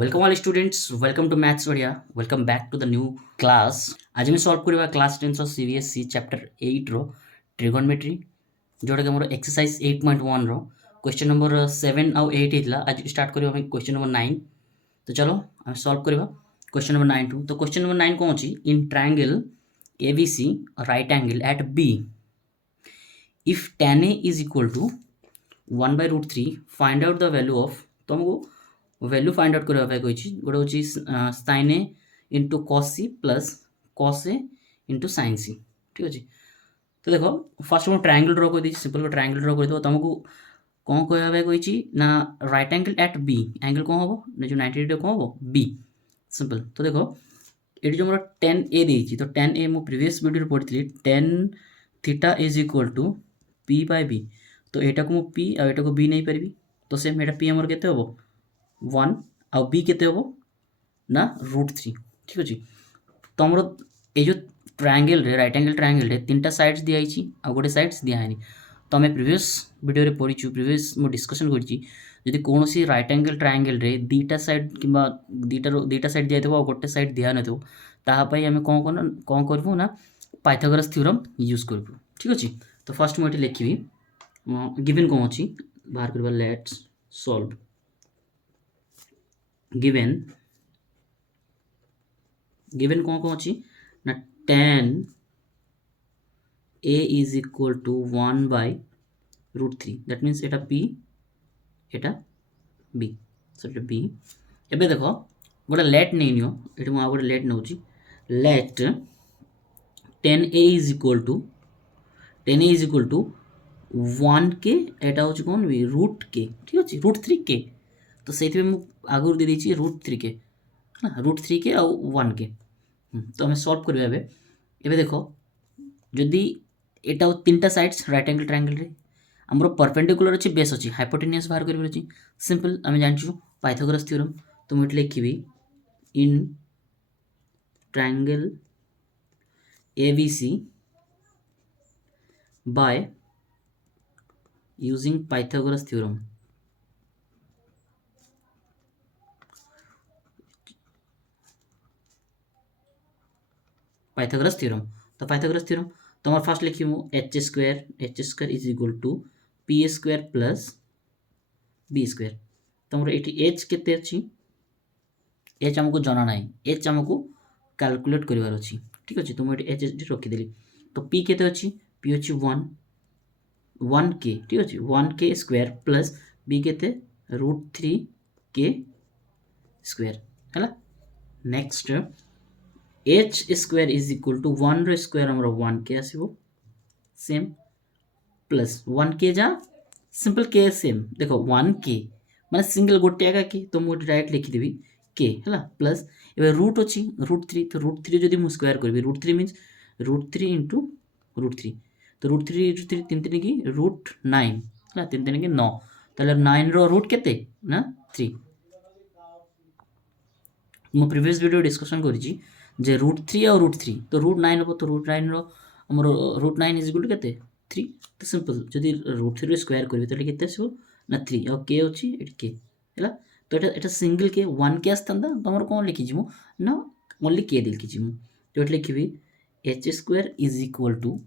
Welcome all students, welcome to maths Odia. Welcome back to the new class. आज आम solve करवा class 10 CBSE chapter 8 रो trigonometry, जोटा कि मोर एक्सरसाइज 8.1 रो क्वेश्चन नंबर 7 आउ 8 हेतला। आज स्टार्ट करबा हम क्वेश्चन नंबर 9। तो चलो हम सॉल्व करबा क्वेश्चन नंबर 9 टू। तो क्वेश्चन नंबर 9 कोन अछि, in triangle ABC right angle at B if tan a is equal to 1/√3 find out the value of. तुमको वैल्यू फाइंड आउट करबा गोटे हूँ sin a into cos c plus cos a into sin c। ठीक अच्छे। तो देखो fast मुझे triangle ड्र कर सिंपल ट्रायंगल ड्र कर तुमको कौन कहना ना right angle at B angle कौन हम जो 90 डिग्री कौन हम बी सिंपल। तो देखो ये जो मोर tan a देती तो tan a मु प्रीवियस वीडियो पढ़ी tan theta is equal to p by b। तो यहाँ को p आटा को b नहीं पारि तो सेम यहाँ p आमर के 1 आउ बी केते होबो ना √3। ठीक अच्छे। तुम ये जो ट्रायंगल रे राइट एंगल ट्रायंगल रे तीनटा साइड्स दिया आ गोटे साइड्स दिया है। तो आम प्रीवियस वीडियो रे पढ़ी प्रीवियस मो डिस्कशन करी कौन सी राइट एंगल ट्रायंगल रे दीटा साइड कि दीटा साइड दिया थो गोटे साइड दिया न तापाई आम कौन करूँ ना पाइथागोरस थ्योरम यूज करूँ। ठीक अच्छे। तो फर्स्ट मुझे लिखी गिवन कौन अच्छी बाहर करवा लेट्स सॉल्व। गिवन कौन कौन अच्छी ना tan a is equal to 1/√3 that means Etah p Etah b so Etah b। एबे देखो गोटे लेट नहीं नियो एटा मु गोटे लेट नउची let tan a is equal to 1 के एटा होची कोन भी रूट के। ठीक अच्छे √3 के। तो से आगुरी दे दीजिए √3 के है √3 के आउ 1 के। तो हमें सॉल्व करबा एबे देखो जदि एटा तीनटा साइड्स राइट एंगल ट्रायंगल रे हमरो परपेंडिकुलर अछि बेस अछि हाइपोटेनियस बाहर करबे अछि सिंपल आम जानछु पाइथागोरस थ्योरम। तो मुझे लिखिबी in triangle ABC by using Pythagoras theorem. Pythagoras theorem. तो पाइथागोरस थ्योरम तो हमारे फर्स्ट लिखी h square is equal to p square plus b square. तो हमारे ये एच केते अछि एच हमको जना ना एच हमको कैलकुलेट करिवार अछि। ठीक अच्छे। तो मुझे एच रखीदेली तो पी केते अछि पी अच्छी 1 के। ठीक अच्छे 1 के स्क्वायर प्लस बी केते √3 के स्क्वायर है। Next H square is equal to 1 रो स्क्वायर हमर 1 के आसीबो सेम प्लस 1 के जा सिंपल के सेम देखो 1 के माने सिंगल गोटे आगा के तो मु डायरेक्ट लिखि देबी के हैला प्लस एबे रूट अछि √3 तो √3 जदि मु स्क्वायर करबी √3 मींस √3 इनटू √3 तो √3 3 3 की √9 हैला 3 3 की 9 ताले 9 रो रूट केते ना 3। मु प्रीवियस वीडियो डिस्कशन करिछि जे √3 और √3 तो √9 हम तो √9 रो हमर √9 इज इक्वल टू केते 3। तो सिंपल जदि √3 रो स्क्वायर करबी तो केते आसीबो ना 3 और के अछि एट के हैला। तो एटा सिंगल के 1 के आस्तंदा तो हमर कोन लिखि जिमु ना ओनली के लिखि जिमु। तो एट लिखिबी h square is equal to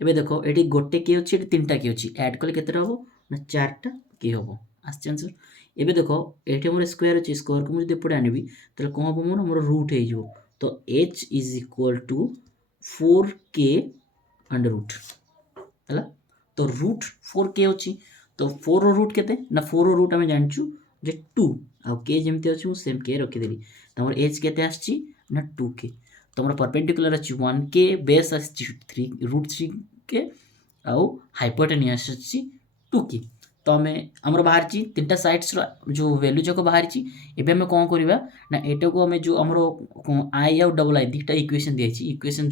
एबे देखो एटी गोटे के अछि एटी तीनटा के अछि ऐड कले केते रहबो ना चारटा के होबो आस्ते आंसर। एबे देखो एटी हमर स्क्वायर अछि स्क्वायर को मु जदि पडे आनिबी तो कोन होबो हमर रूट हे जिवो। तो h is equal to 4k under root है। तो रूट 4k अच्छी तो 4 रूट केते ना 4 रूट आम जानचु जे 2 आ के जेमती अच्छी सेम के रखीदेली। तो हमर h केते आछी ना 2k। तो हमर परपेंडिकुलर अच्छी 1k बेस आछी 3 √3 के आउ हाइपोटेनियस अच्छी 2k। तो आम आमर बाहर तीनटा साइड्स जो वैल्यू जाक बाहर एबे हमें कौन करबा ना एटा को हमें जो हमर आई आउ डबल आई दीटा इक्वेशन दिया इक्वेशन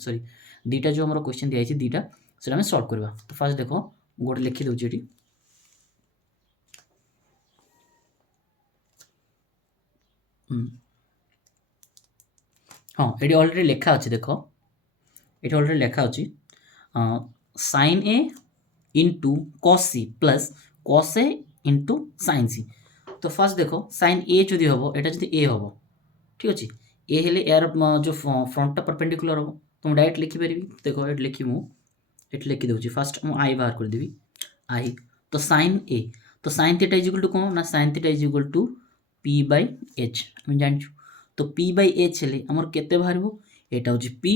सॉरी दीटा जो हमर क्वेश्चन दिया दीटा से हमें सॉल्व करबा। तो फर्स्ट देखो गोटे लिखि दउची एटी हाँ ये ऑलरेडी लिखा अच्छे देखो ये ऑलरेडी लिखा अच्छी sin a into cos c plus cos a into sin c। তো ফার্স্ট দেখো সাইন এ যদি হব এটা যদি এ হব ঠিক ଅଛି ଏ ହେଲେ ଏହାର ଯେଉଁ ଫ୍ରଣ୍ଟଟା ପରପେଣ୍ଡିକୁଲାର ହେବ ତ ମୁଁ ଡାଇରେକ୍ଟ ଲେଖିପାରିବି ଦେଖ ଏଠି ଲେଖିବି ମୁଁ ଏଠି ଲେଖିଦେଉଛି ଫାର୍ଷ୍ଟ ମୁଁ ଆଇ ବାହାର କରିଦେବି ଆଇ ତ ସାଇନ୍ ଏ ତ sine theta is equal to କ'ଣ ନା sine theta is equal to P by H ଆମେ ଜାଣିଛୁ ତ ପି ବାଇ ଏଚ୍ ହେଲେ ଆମର କେତେ ବାହାରିବ ଏଇଟା ହେଉଛି ପି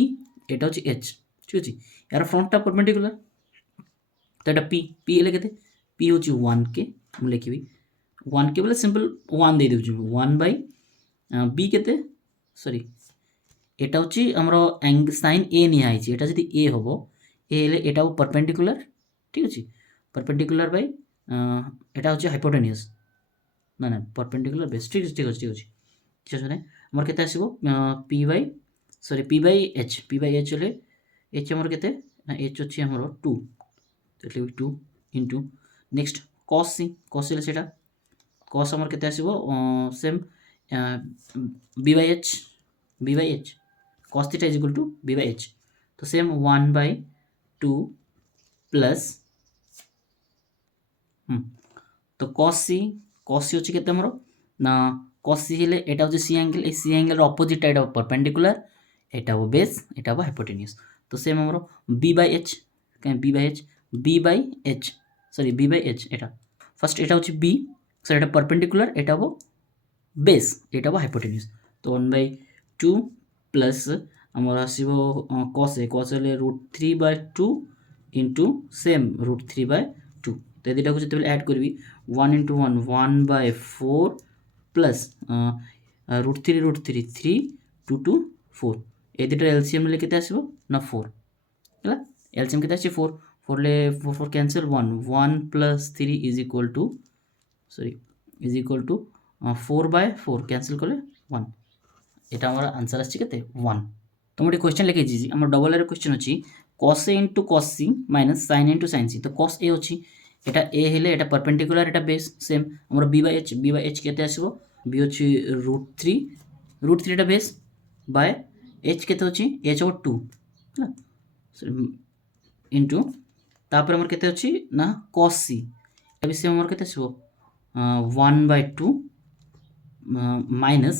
ଏଇଟା ହେଉଛି ଏଚ୍ ଠିକ୍ ଅଛି ଏହାର ଫ୍ରଣ୍ଟଟା ପରପେଣ୍ଡିକୁଲାର ତ ଏଇଟା ପି ପି ହେଲେ କେତେ ପି ହେଉଛି 1k ମୁଁ ଲେଖିବି 1k ବୋଲେ ସିମ୍ପଲ୍ 1 ଦେଇଦେଉଛି 1 ବାଇ বি কেতে সরি এটা হচ্ছে আমার সাইন এ নিয়া হয়েছে এটা যদি এ হব এ হলে এটাও পারপেন্ডিকুলার ঠিক আছে পারপেন্ডিকুলার বাই এটা হচ্ছে হাইপোটেনিয়াস না না পারপেন্ডিকুলার বেস ঠিক আছে ঠিক আছে ঠিক আছে কিছু আছে না আমার কেতে আসব P by sorry P by H হলে এইচ আমার কেতে না এইচ হচ্ছে আমার 2 তাহলে 2 ইনটু নেক্সট কস সি হলে সেটা কস আমার কেতে আসব same B by H cos theta is equal to B by H तो सेम 1/2 प्लस तो कॉस सी होची केते हमरो ना कॉस सी हेले एटा होची C angle A C angle opposite एटा परपेंडिकुलर एटा वो बेस एटा वो हाइपोटेन्यूज तो सेम हमरो B by H sorry B by H एटा फर्स्ट एटा होची बी सॉरी एटा परपेंडिकुलर एटा वो बेस एटा वो हाइपोटेन्यूज तो 1/2 प्लस आमर आसो कस हेल्ले √3/2 इंटू सेम √3/2 तो दुटा को जो एड करी 1 इंटू 1 1/4 प्लस √3 3 2 2 4 ये दुटा एलसीएम ले केते आसो ना 4 है एलसीएम केते आसी 4 4 ले 4 cancel 1 plus 3 is equal to 4/4 cancel कले 1 এটা আমার आंसर আসছে কেতে 1 তো আমি কোশ্চেন লিখে দিয়েছি আমার ডবল এর কোশ্চেন আছে cos a into cos c minus sin a into sin c তো cos a আছে এটা a হলে এটা পারপেন্ডিকুলার এটা বেস সেম আমরা b বাই h কেতে আসব b হচ্ছে √3 এটা বেস বাই h কেতে হচ্ছে h ওভার 2 হ্যাঁ ইনটু তারপরে আমার কেতে হচ্ছে না cos c এটা বেশি আমার কেতে আসব 1/2 মাইনাস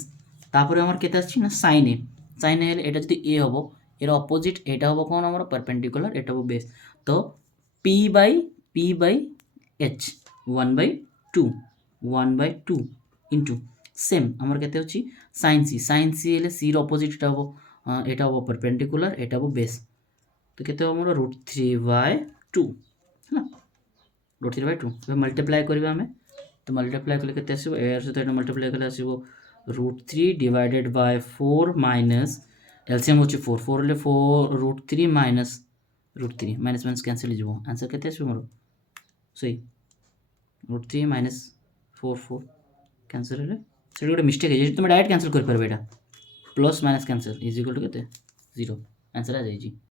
তারপরে আমার কেতে আসছে না সাইন এ হলে এটা যদি এ হব এর অপোজিট এটা হবো কোন আমার পারপেন্ডিকুলার এটা হবো বেস তো P by H 1/2 into same আমার কেতে হচ্ছে সাইন সি হলে সির অপোজিট এটা হবো পারপেন্ডিকুলার এটা হবো বেস তো কেতে হবো আমার √3/2 হ্যাঁ √3/2 মল্টিপ্লাই করবে আমি तो मल्टीप्लाई कले केते आसीबो एयर सहित एटा मल्टीप्लाई कले आसीबो √3 डिवाइडेड बाय 4 माइनस एलसीएम होची 4 ले 4 √3 माइनस √3 माइनस कैंसिल हो आंसर केते आसीबो मोर सही √3 माइनस 4 कैंसिल ले सेटा गोटे मिस्टेक है जे तुम डायरेक्ट कैंसिल कर परबे एटा plus minus cancel is equal to केते 0 आंसर आ जाई जी।